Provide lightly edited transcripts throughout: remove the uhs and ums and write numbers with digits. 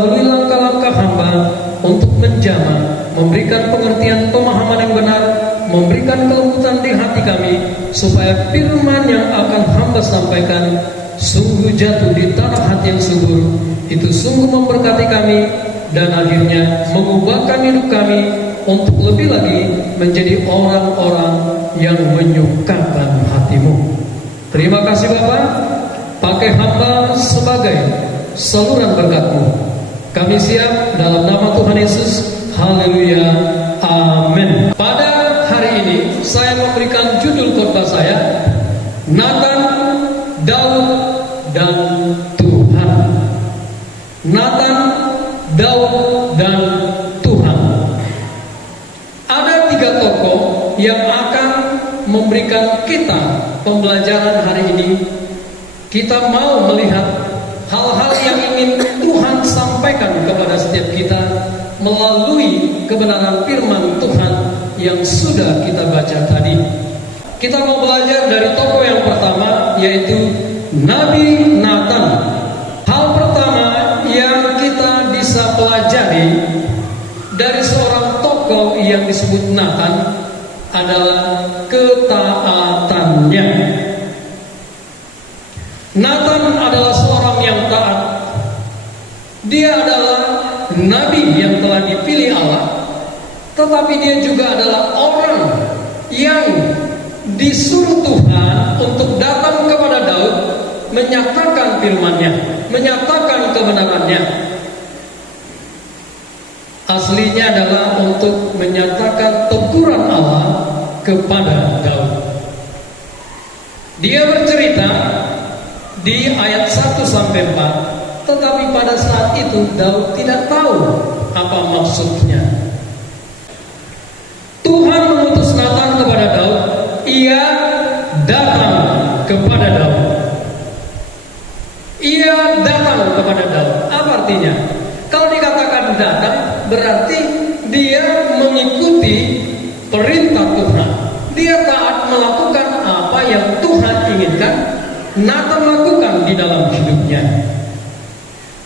melalui langkah-langkah hamba untuk menjamah, memberikan pengertian pemahaman yang benar, memberikan kelembutan di hati kami, supaya firman yang akan hamba sampaikan sungguh jatuh di tanah hati yang subur, itu sungguh memberkati kami, dan akhirnya mengubahkan hidup kami untuk lebih lagi menjadi orang-orang yang menyukakan hati-Mu. Terima kasih Bapa, pakai hamba sebagai saluran berkat-Mu. Kami siap dalam nama Tuhan Yesus. Haleluya, amin. Pada hari ini saya memberikan judul khotbah saya, Nathan, Daud, dan Tuhan. Nathan, Daud, dan Tuhan. Ada 3 tokoh yang akan memberikan kita pembelajaran hari ini. Kita mau melihat hal-hal yang ingin Tuhan sampaikan kepada setiap kita melalui kebenaran firman Tuhan yang sudah kita baca tadi. Kita mau belajar dari tokoh yang pertama, yaitu Nabi Nathan. Hal pertama yang kita bisa pelajari dari seorang tokoh yang disebut Nathan adalah ketaatannya. Nathan adalah seorang yang taat. Dia adalah nabi yang telah dipilih Allah, tetapi dia juga adalah orang yang disuruh Tuhan untuk datang kepada Daud, menyatakan firman-Nya, menyatakan kebenarannya. Aslinya adalah untuk menyatakan teguran Allah kepada Daud. Dia bercerita di ayat 1-4, tetapi pada saat itu Daud tidak tahu apa maksudnya. Tuhan mengutus Nathan kepada Daud. Ia datang kepada Daud. Ia datang kepada Daud. Apa artinya? Kalau dikatakan datang, berarti dia mengikuti perintah Tuhan. Dia taat melakukan apa yang Tuhan inginkan Nathan lakukan di dalam hidupnya.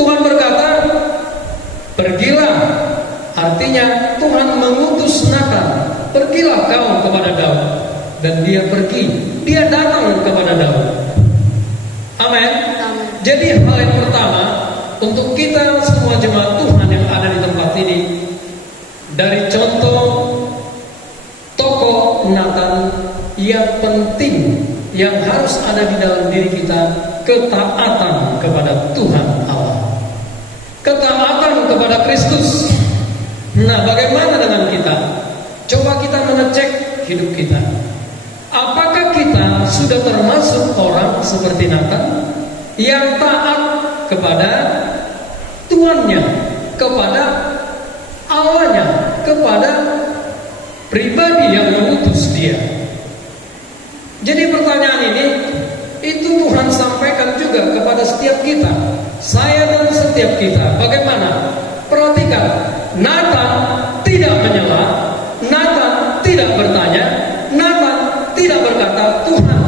Tuhan berkata, pergilah. Artinya Tuhan mengutus Nathan, pergilah kau kepada Daud. Dan dia pergi, dia datang kepada Daud. Amin. Jadi hal yang pertama untuk kita semua jemaat Tuhan yang ada di tempat ini, dari contoh tokoh Nathan yang penting yang harus ada di dalam diri kita, ketaatan kepada Tuhan Allah, ketaatan kepada Kristus. Nah, bagaimana dengan kita? Coba kita mengecek hidup kita. Apakah kita sudah termasuk orang seperti Nathan yang taat kepada Tuhannya, kepada Allahnya, kepada pribadi yang mengutus dia? Jadi pertanyaan ini itu Tuhan sampaikan juga kepada setiap kita, saya dan setiap kita. Bagaimana? Perhatikan, Nathan tidak menyela, Nathan tidak bertanya, Nathan tidak berkata, Tuhan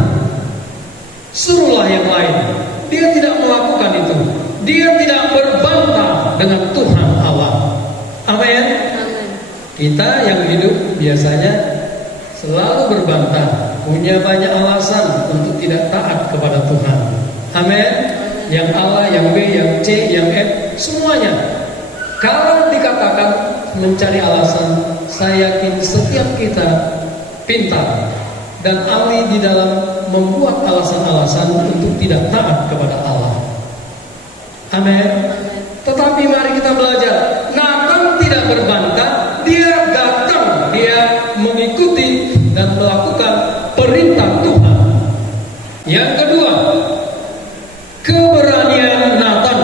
suruhlah yang lain. Dia tidak melakukan itu. Dia tidak berbantah dengan Tuhan Allah. Amin. Kita yang hidup biasanya selalu berbantah, punya banyak alasan untuk tidak taat kepada Tuhan. Amin. Yang Allah, yang B, yang C, yang F, semuanya. Kalau dikatakan mencari alasan, saya yakin setiap kita pintar dan ahli di dalam membuat alasan-alasan untuk tidak taat kepada Allah. Amin. Tetapi mari kita belajar. Nathan tidak berbantah, dia datang, dia mengikuti dan melakukan perintah Tuhan. Yang kedua, keberanian Nathan.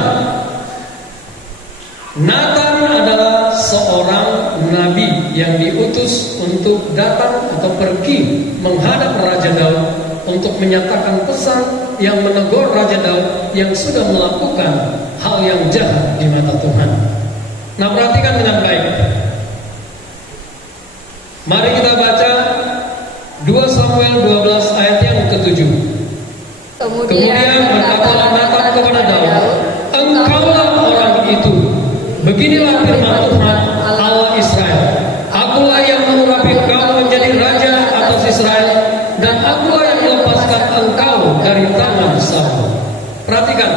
Nathan adalah seorang nabi yang diutus untuk datang atau pergi menghadap Raja Daud untuk menyatakan pesan yang menegur Raja Daud yang sudah melakukan hal yang jahat di mata Tuhan. Nah, perhatikan dengan baik. Mari kita baca 2 Samuel 12 ayat yang ke-7. Kemudian berkatalah Nathan kepada Daud, engkaulah orang itu Beginilah firman Tuhan Allah Israel. Akulah yang mengurapi engkau menjadi raja atas Israel, dan akulah yang melepaskan engkau dari tangan Saul. Perhatikan,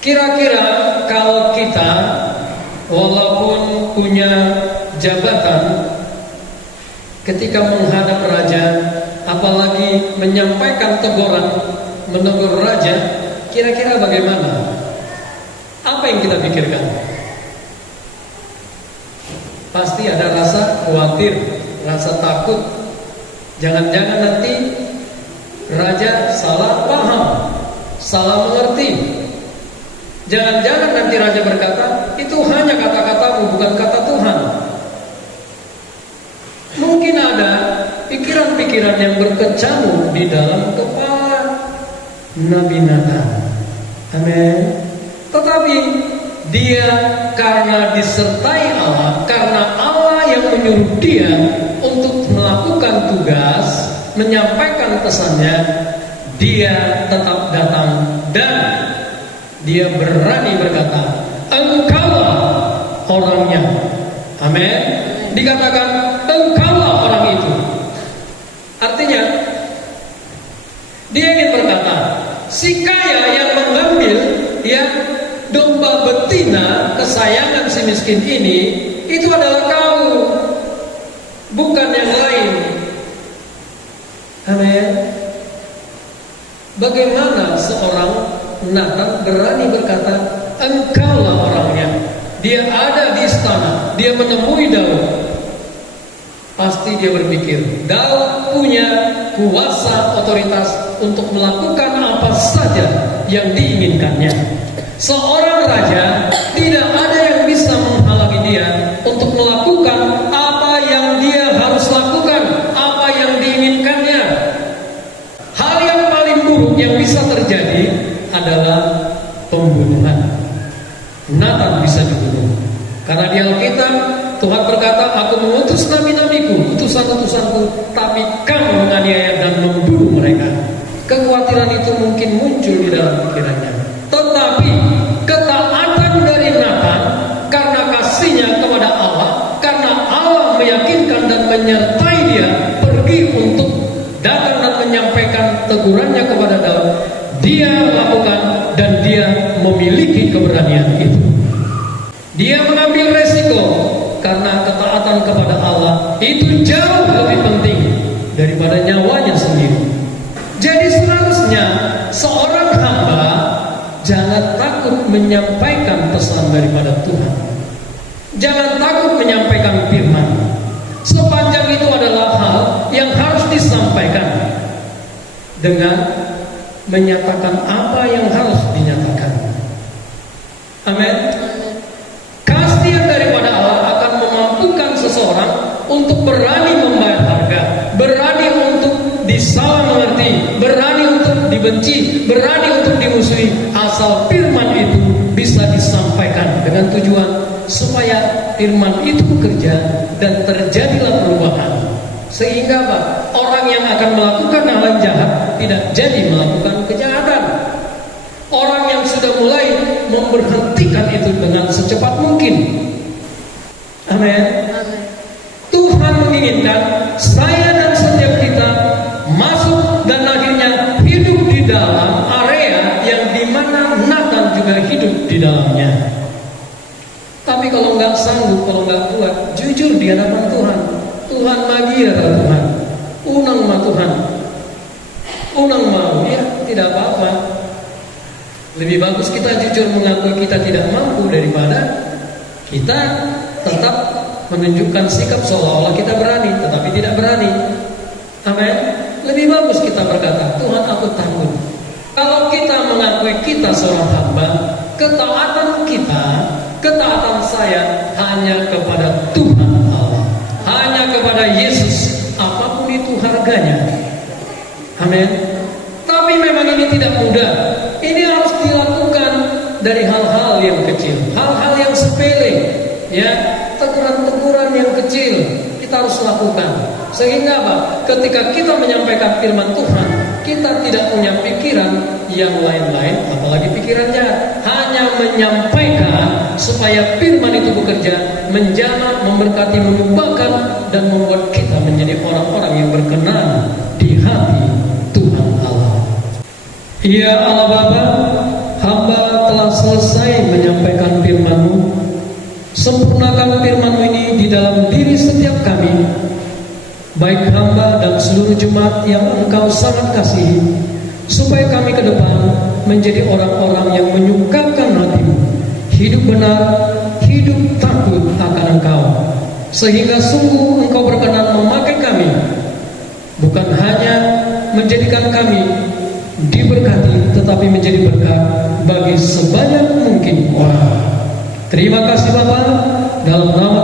kira-kira kalau kita walaupun punya jabatan, ketika menghadap raja, apalagi menyampaikan teguran, menegur raja, kira-kira bagaimana? Apa yang kita pikirkan? Pasti ada rasa khawatir, rasa takut. Jangan-jangan nanti raja salah paham, salah mengerti. Jangan-jangan nanti raja berkata, itu hanya kata-katamu, bukan kata Tuhan. Mungkin ada pikiran-pikiran yang berkecamuk di dalam kepala Nabi Nathan. Amin. Tetapi dia karena disertai Allah, karena Allah yang menyuruh dia untuk melakukan tugas, menyampaikan pesannya, dia tetap datang dan dia berani berkata, engkaulah orangnya. Amin. Dikatakan engkaulah orang itu. Artinya dia ingin berkata, si kaya yang mengambil domba betina kesayangan si miskin ini, itu adalah kau, bukan yang lain. Amin. Bagaimana seorang Nathan berani berkata, engkaulah orangnya. Dia ada di istana, dia menemui Daud. Pasti dia berpikir, Daud punya kuasa otoritas untuk melakukan apa saja yang diinginkannya. Seorang raja, tidak ada yang bisa menghalangi dia untuk melakukan apa yang dia harus lakukan, apa yang diinginkannya. Hal yang paling buruk yang bisa terjadi adalah pembunuhan. Nathan bisa dibunuh. Karena di Alkitab Tuhan berkata, aku mengutus nabi-nabiku, utusan-utusanku, tapi kamu menganiaya dan membunuh mereka. Kekhawatiran itu mungkin muncul di dalam pikirannya. Tetapi ketaatan dari Nathan karena kasihnya kepada Allah, karena Allah meyakinkan dan menyertai dia pergi untuk datang dan menyampaikan tegurannya kepada Daud, dia lakukan dan dia memiliki keberanian itu. Dia mengambil resiko karena ketaatan kepada Allah itu jauh lebih penting daripada nyawanya sendiri. Jadi seharusnya seorang hamba jangan takut menyampaikan pesan daripada Tuhan. Jangan takut menyampaikan firman. Sepanjang itu adalah hal yang harus disampaikan dengan menyatakan apa yang harus dinyatakan. Amin. Kasih daripada Allah akan memampukan seseorang untuk berani membayar harga, berani untuk disalah mengerti, berani untuk dibenci, berani untuk dimusuhi, asal firman itu bisa disampaikan dengan tujuan supaya firman itu bekerja dan terjadilah perubahan. Sehingga apa? Orang yang akan melakukan hal yang jahat tidak jadi melakukan kejahatan. Orang yang sudah mulai memberhentikan itu dengan secepat mungkin. Amin. Tuhan menginginkan saya dan setiap kita masuk dan akhirnya hidup di dalam area yang dimana Nathan juga hidup di dalamnya. Tapi kalau nggak sanggup, kalau nggak kuat, jujur di hadapan Tuhan. Tuhan magiar Tuhan, unang ma Tuhan, unang mau ya tidak apa-apa. Lebih bagus kita jujur mengakui kita tidak mampu daripada kita tetap menunjukkan sikap seolah-olah kita berani tetapi tidak berani. Amin. Lebih bagus kita berkata, Tuhan aku takut. Kalau kita mengakui kita seorang hamba, ketaatan kita, ketaatan saya hanya kepada Tuhan Allah, hanya kepada Yesus, apapun itu harganya. Amin. Tapi memang ini tidak mudah. Ini harus dilakukan dari hal-hal yang kecil, hal-hal yang sepele, ya, teguran-teguran yang kecil kita harus lakukan. Sehingga apa? Ketika kita menyampaikan firman Tuhan, kita tidak punya pikiran yang lain-lain, apalagi pikiran jahat. Hanya menyampaikan supaya firman itu bekerja, menjana, memberkati, mengubahkan, dan membuat kita menjadi orang-orang yang berkenan di hati Tuhan Allah. Ya Allah Bapa, hamba telah selesai menyampaikan firman-Mu. Sempurnakan firman-Mu ini di dalam diri setiap kami, baik hamba dan seluruh jemaat yang Engkau sangat kasihi, supaya kami ke depan menjadi orang-orang yang menyukakan hati-Mu, hidup benar, hidup takut akan Engkau, sehingga sungguh Engkau berkenan memakai kami, bukan hanya menjadikan kami diberkati, tetapi menjadi berkat bagi sebanyak mungkin orang. Terima kasih Bapa, dalam nama